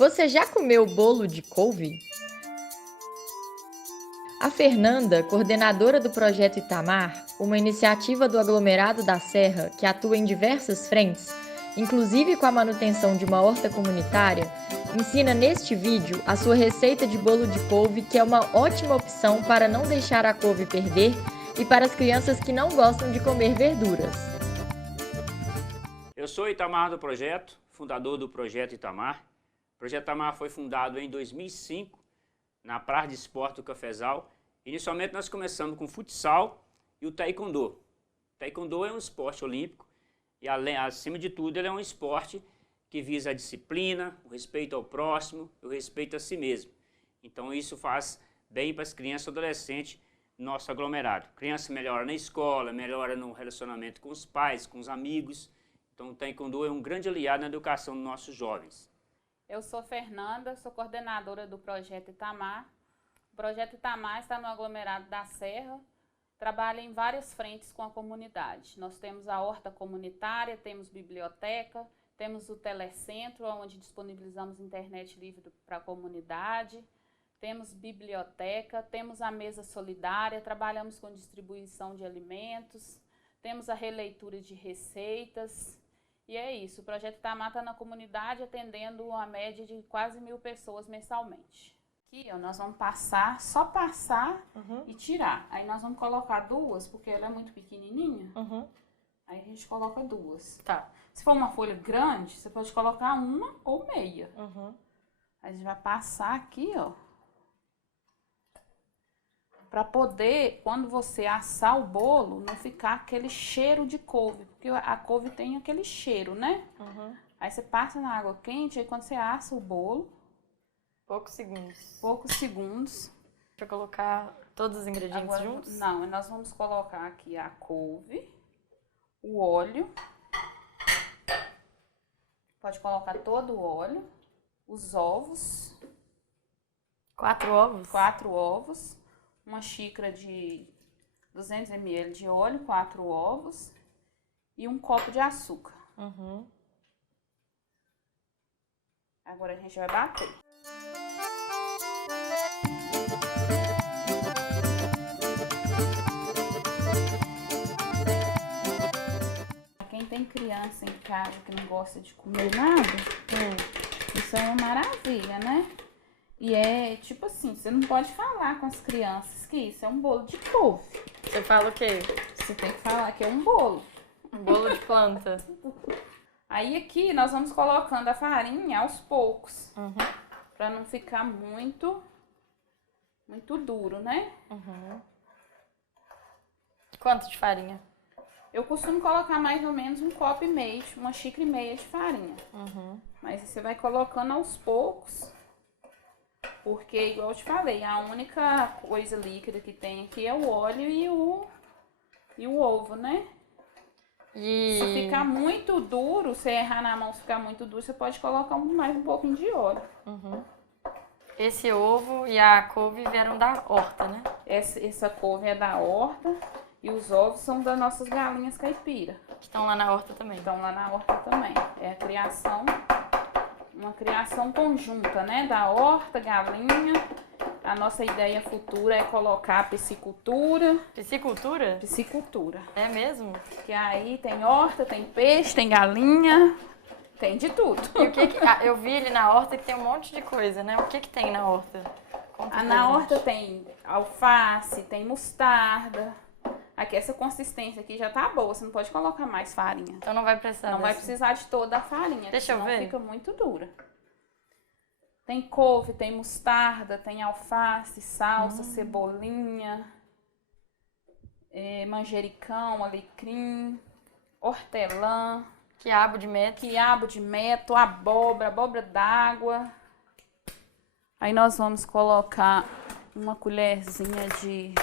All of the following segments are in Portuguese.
Você já comeu bolo de couve? A Fernanda, coordenadora do Projeto Itamar, uma iniciativa do aglomerado da Serra que atua em diversas frentes, inclusive com a manutenção de uma horta comunitária, ensina neste vídeo a sua receita de bolo de couve, que é uma ótima opção para não deixar a couve perder e para as crianças que não gostam de comer verduras. Eu sou Itamar do Projeto, fundador do Projeto Itamar. O Projeto Itamar foi fundado em 2005, na Praça de Esporte do Cafezal. Inicialmente nós começamos com o futsal e o taekwondo. O taekwondo é um esporte olímpico e, acima de tudo, ele é um esporte que visa a disciplina, o respeito ao próximo, o respeito a si mesmo. Então isso faz bem para as crianças e adolescentes do nosso aglomerado. A criança melhora na escola, melhora no relacionamento com os pais, com os amigos. Então o taekwondo é um grande aliado na educação dos nossos jovens. Eu sou Fernanda, sou coordenadora do Projeto Itamar. O Projeto Itamar está no aglomerado da Serra, trabalha em várias frentes com a comunidade. Nós temos a horta comunitária, temos biblioteca, temos o telecentro, onde disponibilizamos internet livre para a comunidade, temos biblioteca, temos a mesa solidária, trabalhamos com distribuição de alimentos, temos a releitura de receitas. E é isso, o Projeto Itamar está na comunidade atendendo uma média de quase 1.000 pessoas mensalmente. Aqui, ó, nós vamos só passar e tirar. Aí nós vamos colocar duas, porque ela é muito pequenininha. Aí a gente coloca duas. Tá. Se for uma folha grande, você pode colocar uma ou meia. Aí a gente vai passar aqui, ó. Para poder, quando você assar o bolo, não ficar aquele cheiro de couve. Porque a couve tem aquele cheiro, né? Aí você passa na água quente, aí quando você assa o bolo... Poucos segundos. Poucos segundos. Para colocar todos os ingredientes Agora, juntos? Não, nós vamos colocar aqui a couve, o óleo. Pode colocar todo o óleo. Os ovos. 4 ovos? 4 ovos. Uma xícara de 200 ml de óleo, 4 ovos e um copo de açúcar. Agora a gente vai bater. Quem tem criança em casa que não gosta de comer nada, isso é uma maravilha, né? E é tipo assim, você não pode falar com as crianças que isso é um bolo de couve. Você fala o quê? Você tem que falar que é um bolo. Um bolo de planta. Aí aqui nós vamos colocando a farinha aos poucos. Pra não ficar muito duro, né? Quanto de farinha? Eu costumo colocar mais ou menos 1,5 copo, uma xícara e meia de farinha. Mas você vai colocando aos poucos. Porque, igual eu te falei, a única coisa líquida que tem aqui é o óleo e o ovo, né? Se ficar muito duro, se errar na mão, se ficar muito duro, você pode colocar mais um pouquinho de óleo. Esse ovo e a couve vieram da horta, né? Essa couve é da horta e os ovos são das nossas galinhas caipira. Que estão lá na horta também. Estão lá na horta também. É a criação... Uma criação conjunta, né? Da horta, galinha. A nossa ideia futura é colocar piscicultura. Piscicultura? Piscicultura. É mesmo? Que aí tem horta, tem peixe, tem galinha, tem de tudo. E o que eu vi ali na horta que tem um monte de coisa, né? O que tem na horta? Na horta tem alface, tem mostarda. Aqui essa consistência aqui já tá boa, você não pode colocar mais farinha. Então não vai precisar. Não vai precisar de toda a farinha. Deixa eu ver. Fica muito dura. Tem couve, tem mostarda, tem alface, salsa, cebolinha, manjericão, alecrim, hortelã, quiabo de meta, abóbora d'água. Aí nós vamos colocar uma colherzinha de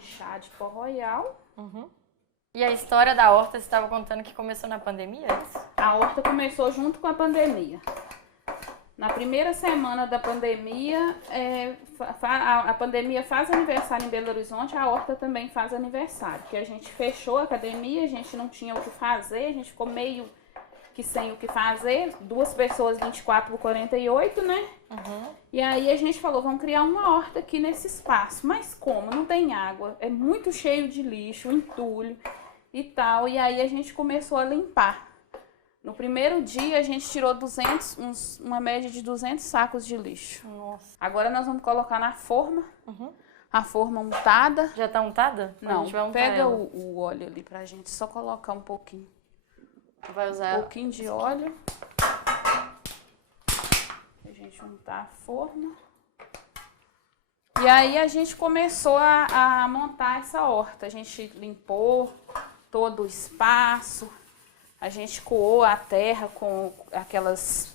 chá de pó royal. E a história da horta, você estava contando que começou na pandemia, é isso? A horta começou junto com a pandemia. Na primeira semana da pandemia, a pandemia faz aniversário em Belo Horizonte, a horta também faz aniversário. Porque a gente fechou a academia, a gente não tinha o que fazer, a gente ficou meio que sem o que fazer, 2 pessoas 24 por 48, né? E aí a gente falou, vamos criar uma horta aqui nesse espaço. Mas como? Não tem água, é muito cheio de lixo, entulho e tal. E aí a gente começou a limpar. No primeiro dia a gente tirou uma média de 200 sacos de lixo. Nossa. Agora nós vamos colocar na forma, a forma untada. Já tá untada? Não, a gente vai untar pega ela. o óleo ali pra gente, só colocar um pouquinho. Vai usar Um pouquinho de óleo. A gente untar a forma. E aí a gente começou a montar essa horta. A gente limpou todo o espaço. A gente coou a terra com aquelas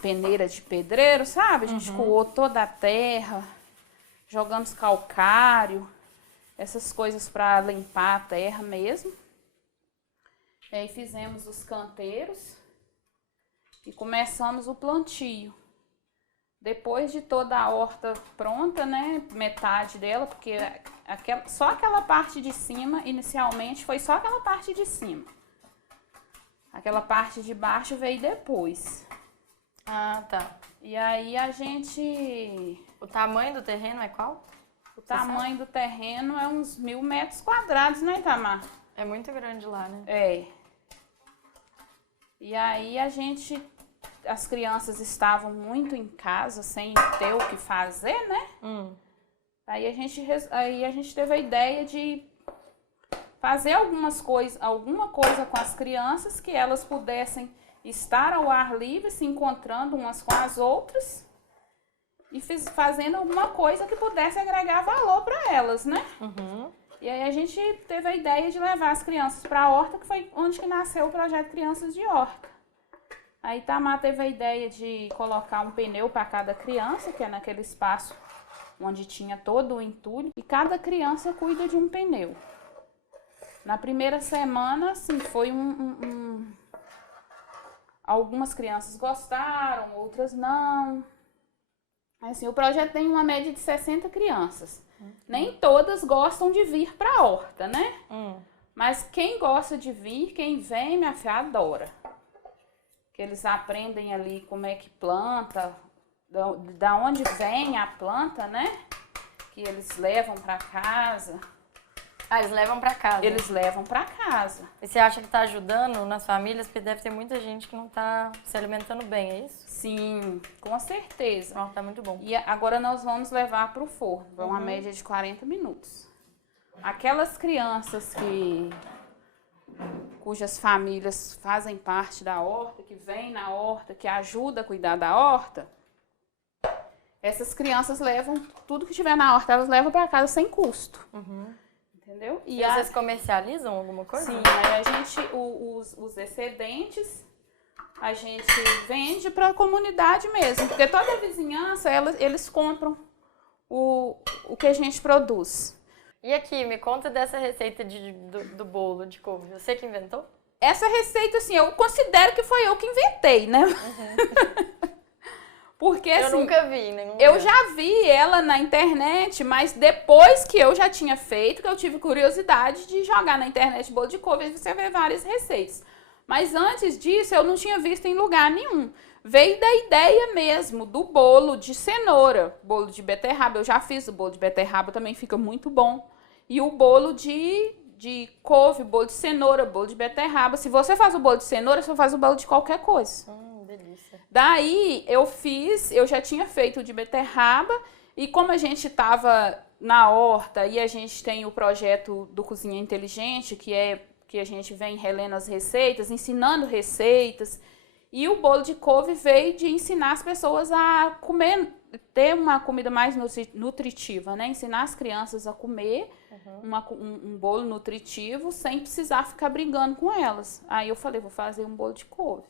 peneiras de pedreiro, sabe? A gente coou toda a terra. Jogamos calcário. Essas coisas para limpar a terra mesmo. E aí fizemos os canteiros e começamos o plantio. Depois de toda a horta pronta, né, metade dela, porque só aquela parte de cima, inicialmente, foi só aquela parte de cima. Aquela parte de baixo veio depois. Ah, tá. E aí a gente... O tamanho do terreno é qual? O tamanho do terreno é uns 1.000 metros quadrados, né, Itamar? É muito grande lá, né? É. E aí as crianças estavam muito em casa, sem ter o que fazer, né? Aí a gente teve a ideia de fazer alguma coisa com as crianças, que elas pudessem estar ao ar livre, se encontrando umas com as outras e fazendo alguma coisa que pudesse agregar valor para elas, né? E aí a gente teve a ideia de levar as crianças para a horta, que foi onde que nasceu o projeto Crianças de Horta. Aí Itamar teve a ideia de colocar um pneu para cada criança, que é naquele espaço onde tinha todo o entulho, e cada criança cuida de um pneu. Na primeira semana, assim, foi algumas crianças gostaram, outras não. Assim, o projeto tem uma média de 60 crianças. Nem todas gostam de vir para a horta, né? Mas quem gosta de vir, quem vem, minha filha, adora. Que eles aprendem ali como é que planta, da onde vem a planta, né? Que eles levam para casa. Ah, eles levam para casa? Eles levam para casa. E você acha que está ajudando nas famílias? Porque deve ter muita gente que não está se alimentando bem, é isso? Sim, com certeza. Ó, tá muito bom. E agora nós vamos levar para o forno, para uma média de 40 minutos. Aquelas crianças cujas famílias fazem parte da horta, que vêm na horta, que ajudam a cuidar da horta, essas crianças levam tudo que tiver na horta, elas levam para casa sem custo. Entendeu? E vocês comercializam alguma coisa? Sim, aí a gente, os excedentes, a gente vende para a comunidade mesmo, porque toda a vizinhança, eles compram o que a gente produz. E aqui, me conta dessa receita do bolo de couve. Você que inventou? Essa receita, assim, eu considero que foi eu que inventei, né? Porque, assim, eu nunca vi, né? Eu já vi ela na internet, mas depois que eu já tinha feito, que eu tive curiosidade de jogar na internet bolo de couve, e você vê várias receitas. Mas antes disso, eu não tinha visto em lugar nenhum. Veio da ideia mesmo do bolo de cenoura, bolo de beterraba. Eu já fiz o bolo de beterraba, também fica muito bom. E o bolo de couve, bolo de cenoura, bolo de beterraba. Se você faz o bolo de cenoura, você faz o bolo de qualquer coisa. Delícia. Daí eu já tinha feito o de beterraba, e como a gente estava na horta e a gente tem o projeto do Cozinha Inteligente, que a gente vem relendo as receitas, ensinando receitas, e o bolo de couve veio de ensinar as pessoas a comer, ter uma comida mais nutritiva, né? Ensinar as crianças a comer um bolo nutritivo sem precisar ficar brigando com elas. Aí eu falei, vou fazer um bolo de couve.